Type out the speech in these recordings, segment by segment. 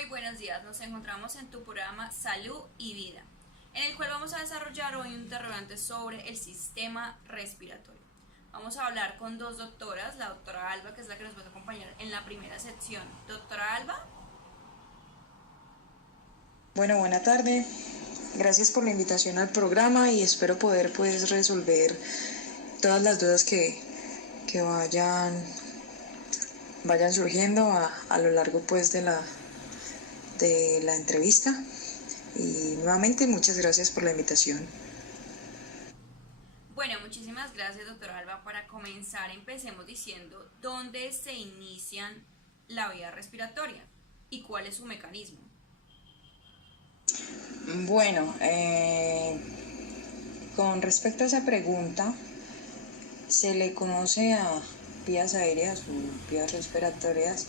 Muy buenos días, nos encontramos en tu programa Salud y Vida, en el cual vamos a desarrollar hoy un interrogante sobre el sistema respiratorio. Vamos a hablar con dos doctoras, la doctora Alba, que es la que nos va a acompañar en la primera sección. Doctora Alba. Bueno, buena tarde. Gracias por la invitación al programa y espero poder pues resolver todas las dudas que vayan surgiendo a lo largo pues de la entrevista. Y nuevamente muchas gracias por la invitación. Bueno, muchísimas gracias, doctora Alba. Para comenzar, empecemos diciendo dónde se inician la vía respiratoria y cuál es su mecanismo. Bueno, con respecto a esa pregunta, se le conoce a vías aéreas o vías respiratorias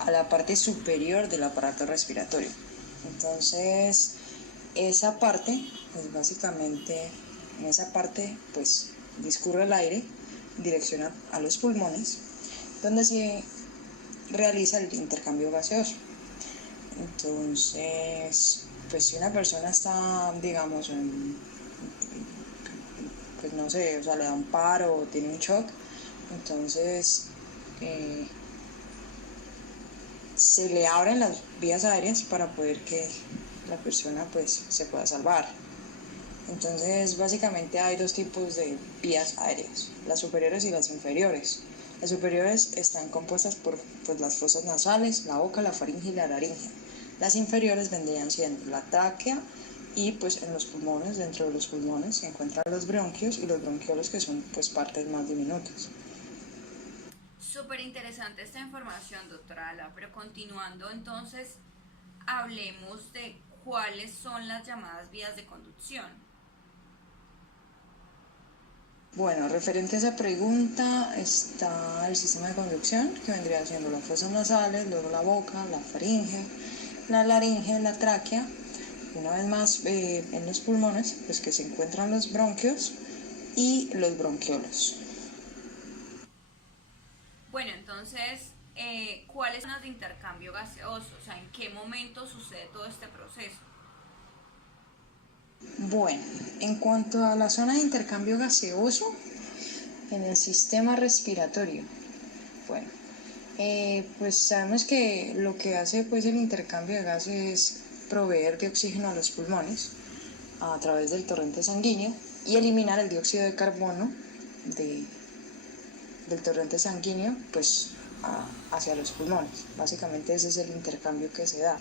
a la parte superior del aparato respiratorio. Entonces, esa parte, pues básicamente en esa parte pues discurre el aire en dirección a los pulmones, donde se realiza el intercambio gaseoso. Entonces, pues si una persona está, digamos, pues no sé, o sea, le da un paro o tiene un shock, entonces se le abren las vías aéreas para poder que la persona pues se pueda salvar. Entonces básicamente hay dos tipos de vías aéreas, las superiores y las inferiores. Las superiores están compuestas por pues, las fosas nasales, la boca, la faringe y la laringe. Las inferiores vendrían siendo la tráquea y pues en los pulmones, dentro de los pulmones se encuentran los bronquios y los bronquiolos, que son pues partes más diminutas. Súper interesante esta información, doctora Alba, pero continuando entonces, hablemos de cuáles son las llamadas vías de conducción. Bueno, referente a esa pregunta está el sistema de conducción, que vendría siendo las fosas nasales, luego la boca, la faringe, la laringe, la tráquea. Una vez más, en los pulmones, pues que se encuentran los bronquios y los bronquiolos. Bueno, entonces, ¿cuáles son las de intercambio gaseoso? O sea, ¿en qué momento sucede todo este proceso? Bueno, en cuanto a la zona de intercambio gaseoso en el sistema respiratorio, bueno, pues sabemos que lo que hace pues el intercambio de gases es proveer de oxígeno a los pulmones a través del torrente sanguíneo y eliminar el dióxido de carbono del torrente sanguíneo pues hacia los pulmones. Básicamente ese es el intercambio que se da.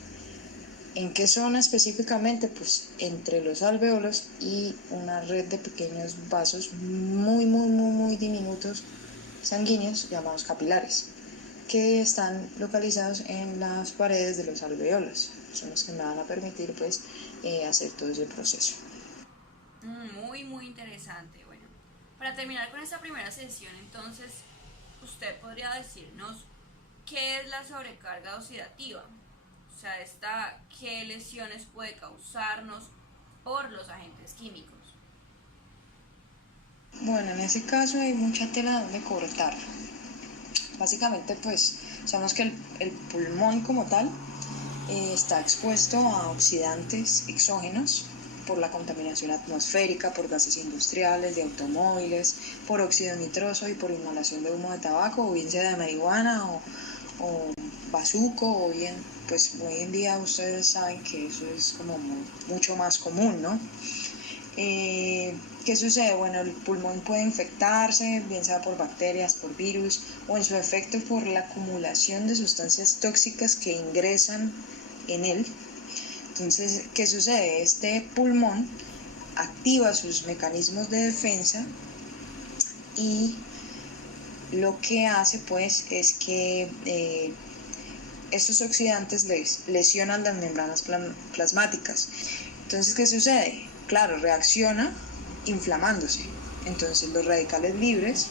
¿En qué zona específicamente? Pues entre los alveolos y una red de pequeños vasos muy diminutos sanguíneos llamados capilares, que están localizados en las paredes de los alveolos. Son los que me van a permitir pues hacer todo ese proceso. Muy interesante. Bueno, para terminar con esta primera sesión, entonces, usted podría decirnos qué es la sobrecarga oxidativa. O sea, qué lesiones puede causarnos por los agentes químicos. Bueno, en ese caso hay mucha tela donde cortar. Básicamente pues sabemos que el pulmón como tal está expuesto a oxidantes exógenos por la contaminación atmosférica, por gases industriales, de automóviles, por óxido nitroso y por inhalación de humo de tabaco, o bien sea de marihuana o bazuco, o bien, pues hoy en día ustedes saben que eso es como mucho más común, ¿no? ¿Qué sucede? Bueno, el pulmón puede infectarse, bien sea por bacterias, por virus, o en su efecto por la acumulación de sustancias tóxicas que ingresan en él. Entonces, ¿qué sucede? Este pulmón activa sus mecanismos de defensa y lo que hace pues es que estos oxidantes lesionan las membranas plasmáticas. Entonces, ¿qué sucede? Claro, reacciona inflamándose. Entonces, los radicales libres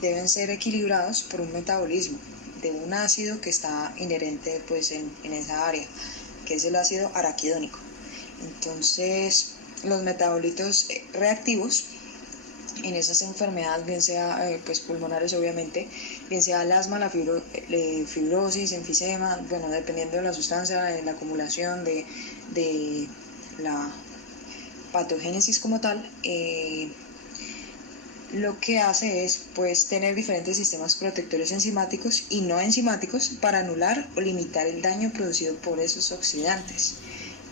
deben ser equilibrados por un metabolismo de un ácido que está inherente pues en esa área, que es el ácido araquidónico. Entonces, los metabolitos reactivos en esas enfermedades, bien sea pues pulmonares obviamente, bien sea el asma, la fibrosis, enfisema, bueno, dependiendo de la sustancia, de la acumulación de la patogénesis como tal, lo que hace es pues tener diferentes sistemas protectores enzimáticos y no enzimáticos para anular o limitar el daño producido por esos oxidantes.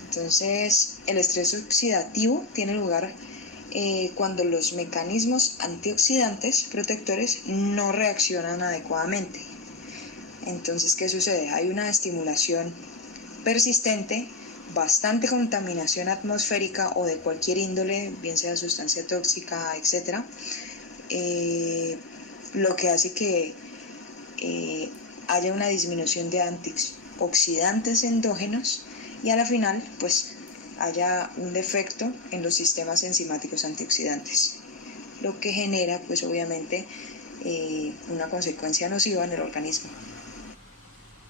Entonces, el estrés oxidativo tiene lugar cuando los mecanismos antioxidantes protectores no reaccionan adecuadamente. Entonces, ¿qué sucede? Hay una estimulación persistente, bastante contaminación atmosférica o de cualquier índole, bien sea sustancia tóxica, etc., lo que hace que haya una disminución de antioxidantes endógenos y a la final pues haya un defecto en los sistemas enzimáticos antioxidantes, lo que genera pues obviamente una consecuencia nociva en el organismo.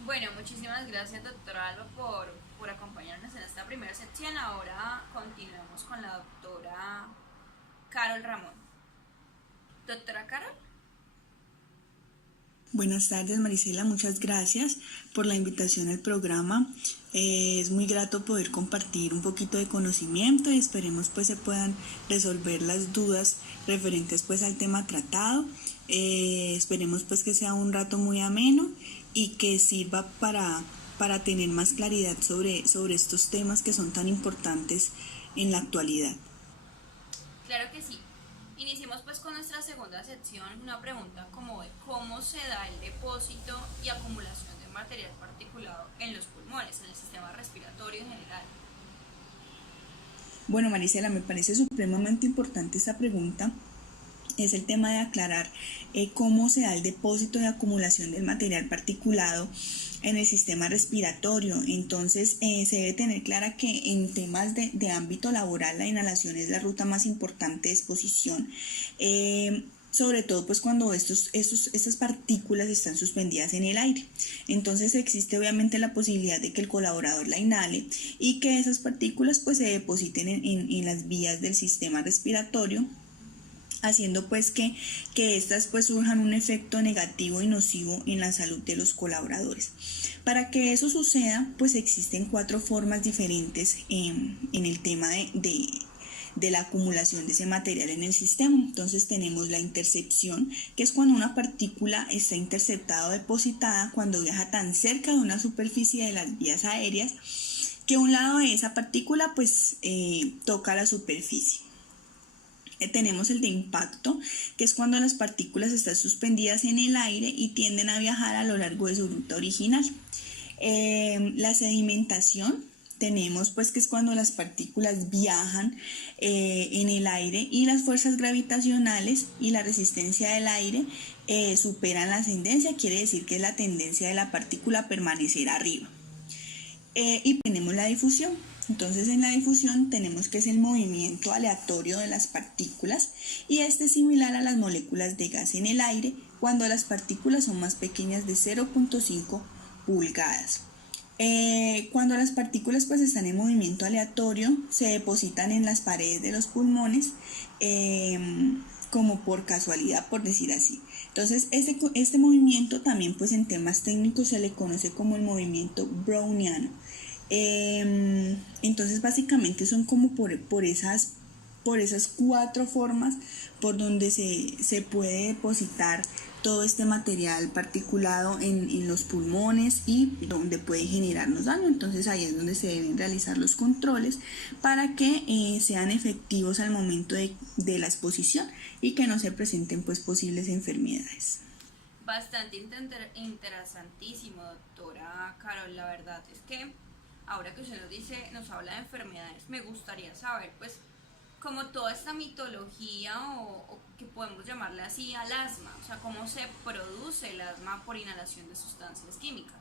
Bueno, muchísimas gracias, doctora Alba, por acompañarnos en esta primera sección. Ahora continuamos con la doctora Carol Ramón. Doctora Carol. Buenas tardes, Marisela, muchas gracias por la invitación al programa. Es muy grato poder compartir un poquito de conocimiento y esperemos pues se puedan resolver las dudas referentes pues al tema tratado. Esperemos pues que sea un rato muy ameno y que sirva para tener más claridad sobre estos temas que son tan importantes en la actualidad. Claro que sí. Iniciemos pues con nuestra segunda sección, una pregunta como de cómo se da el depósito y acumulación de material particulado en los pulmones, en el sistema respiratorio en general. Bueno, Marisela, me parece supremamente importante esta pregunta. Es el tema de aclarar cómo se da el depósito y acumulación del material particulado en el sistema respiratorio. Entonces se debe tener clara que en temas de ámbito laboral la inhalación es la ruta más importante de exposición, sobre todo pues cuando estas partículas están suspendidas en el aire. Entonces existe obviamente la posibilidad de que el colaborador la inhale y que esas partículas pues se depositen en las vías del sistema respiratorio, haciendo pues que estas pues surjan un efecto negativo y nocivo en la salud de los colaboradores. Para que eso suceda, pues existen 4 formas diferentes en el tema de la acumulación de ese material en el sistema. Entonces tenemos la intercepción, que es cuando una partícula está interceptada o depositada cuando viaja tan cerca de una superficie de las vías aéreas que un lado de esa partícula pues toca la superficie. Tenemos el de impacto, que es cuando las partículas están suspendidas en el aire y tienden a viajar a lo largo de su ruta original. La sedimentación, tenemos pues que es cuando las partículas viajan en el aire y las fuerzas gravitacionales y la resistencia del aire superan la ascendencia, quiere decir que es la tendencia de la partícula a permanecer arriba. Y tenemos la difusión. Entonces en la difusión tenemos que es el movimiento aleatorio de las partículas y este es similar a las moléculas de gas en el aire cuando las partículas son más pequeñas de 0.5 pulgadas. Cuando las partículas pues están en movimiento aleatorio se depositan en las paredes de los pulmones como por casualidad, por decir así. Entonces este movimiento también pues en temas técnicos se le conoce como el movimiento browniano. Entonces básicamente son como por esas 4 formas por donde se puede depositar todo este material particulado en los pulmones y donde puede generarnos daño. Entonces ahí es donde se deben realizar los controles para que sean efectivos al momento de la exposición y que no se presenten pues posibles enfermedades. Bastante interesantísimo, doctora Carol. La verdad es que ahora que usted nos habla de enfermedades, me gustaría saber pues como toda esta mitología o que podemos llamarle así al asma, o sea, cómo se produce el asma por inhalación de sustancias químicas.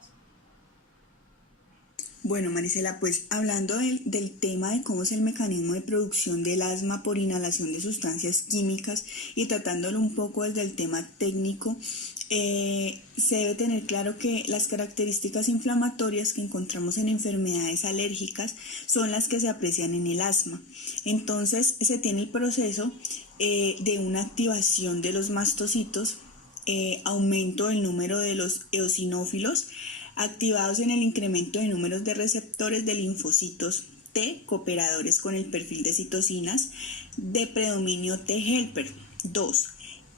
Bueno, Marisela, pues hablando del tema de cómo es el mecanismo de producción del asma por inhalación de sustancias químicas y tratándolo un poco desde el tema técnico, se debe tener claro que las características inflamatorias que encontramos en enfermedades alérgicas son las que se aprecian en el asma. Entonces se tiene el proceso de una activación de los mastocitos, aumento del número de los eosinófilos, activados en el incremento de números de receptores de linfocitos T, cooperadores con el perfil de citocinas, de predominio T helper 2,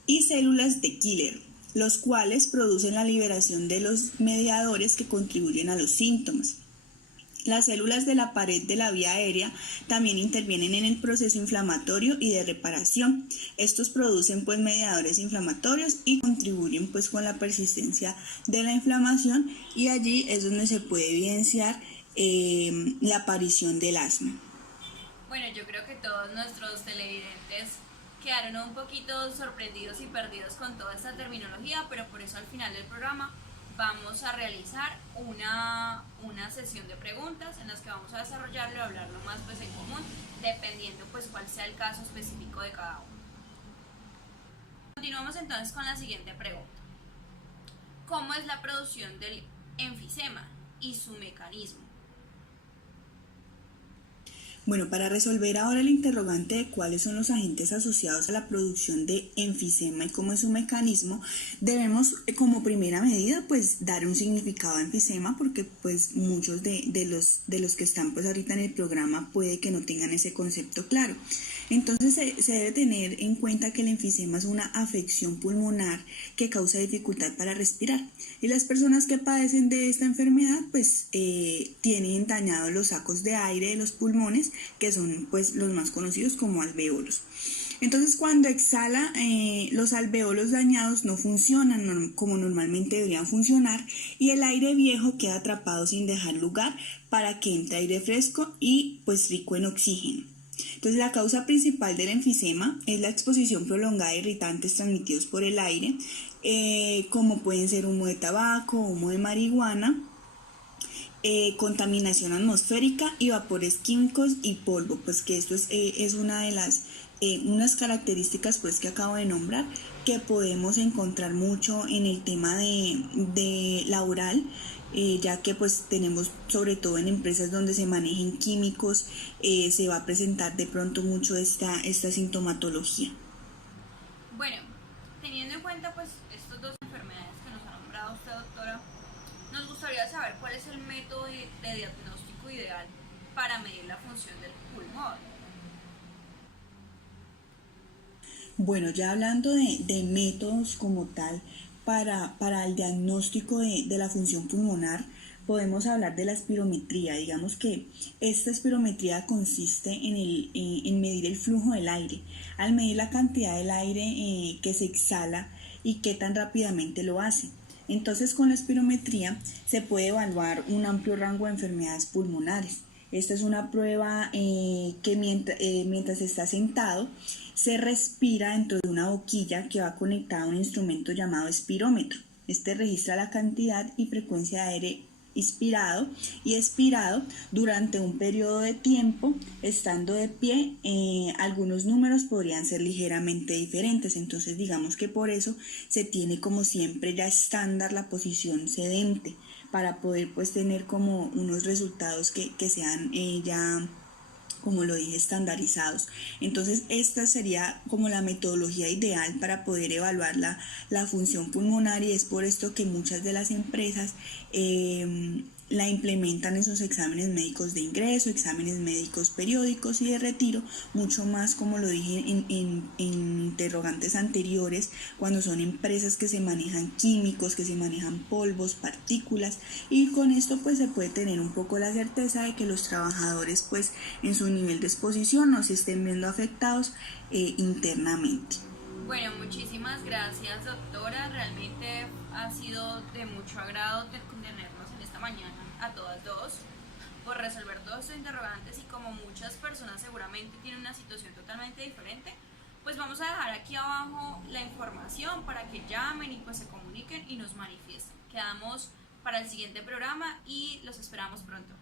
y células de killer, los cuales producen la liberación de los mediadores que contribuyen a los síntomas. Las células de la pared de la vía aérea también intervienen en el proceso inflamatorio y de reparación. Estos producen pues mediadores inflamatorios y contribuyen pues con la persistencia de la inflamación, y allí es donde se puede evidenciar la aparición del asma. Bueno, yo creo que todos nuestros televidentes quedaron un poquito sorprendidos y perdidos con toda esta terminología, pero por eso al final del programa vamos a realizar una sesión de preguntas en las que vamos a desarrollarlo y hablarlo más pues en común, dependiendo pues cuál sea el caso específico de cada uno. Continuamos entonces con la siguiente pregunta. ¿Cómo es la producción del enfisema y su mecanismo? Bueno, para resolver ahora el interrogante de cuáles son los agentes asociados a la producción de enfisema y cómo es su mecanismo, debemos como primera medida pues dar un significado a enfisema, porque pues muchos de los que están pues ahorita en el programa puede que no tengan ese concepto claro. Entonces se debe tener en cuenta que el enfisema es una afección pulmonar que causa dificultad para respirar, y las personas que padecen de esta enfermedad pues tienen dañados los sacos de aire de los pulmones, que son pues los más conocidos como alvéolos. Entonces cuando exhala, los alvéolos dañados no funcionan como normalmente deberían funcionar, y el aire viejo queda atrapado sin dejar lugar para que entre aire fresco y pues rico en oxígeno. Entonces la causa principal del enfisema es la exposición prolongada a irritantes transmitidos por el aire, como pueden ser humo de tabaco, humo de marihuana, contaminación atmosférica y vapores químicos y polvo, pues que esto es una de las unas características pues que acabo de nombrar, que podemos encontrar mucho en el tema de laboral, ya que pues tenemos sobre todo en empresas donde se manejen químicos, se va a presentar de pronto mucho esta sintomatología. Bueno, teniendo en cuenta pues estas dos enfermedades que nos ha nombrado usted, doctora, nos gustaría saber cuál es el método de diagnóstico ideal para medir la función del pulmón. Bueno, ya hablando de métodos como tal para el diagnóstico de la función pulmonar, podemos hablar de la espirometría. Digamos que esta espirometría consiste en medir el flujo del aire, al medir la cantidad del aire que se exhala y qué tan rápidamente lo hace. Entonces, con la espirometría se puede evaluar un amplio rango de enfermedades pulmonares. Esta es una prueba que mientras está sentado se respira dentro de una boquilla que va conectada a un instrumento llamado espirómetro. Este registra la cantidad y frecuencia de aire inspirado y expirado durante un periodo de tiempo. Estando de pie, algunos números podrían ser ligeramente diferentes, entonces digamos que por eso se tiene como siempre ya estándar la posición sedente, para poder pues tener como unos resultados que sean ya, como lo dije, estandarizados. Entonces esta sería como la metodología ideal para poder evaluar la función pulmonar, y es por esto que muchas de las empresas la implementan en sus exámenes médicos de ingreso, exámenes médicos periódicos y de retiro, mucho más como lo dije en interrogantes anteriores, cuando son empresas que se manejan químicos, que se manejan polvos, partículas, y con esto pues se puede tener un poco la certeza de que los trabajadores pues en su nivel de exposición no se estén viendo afectados internamente. Bueno, muchísimas gracias, doctora. Realmente ha sido de mucho agrado tenernos en esta mañana a todas dos por resolver todos estos interrogantes, y como muchas personas seguramente tienen una situación totalmente diferente, pues vamos a dejar aquí abajo la información para que llamen y pues se comuniquen y nos manifiesten. Quedamos para el siguiente programa y los esperamos pronto.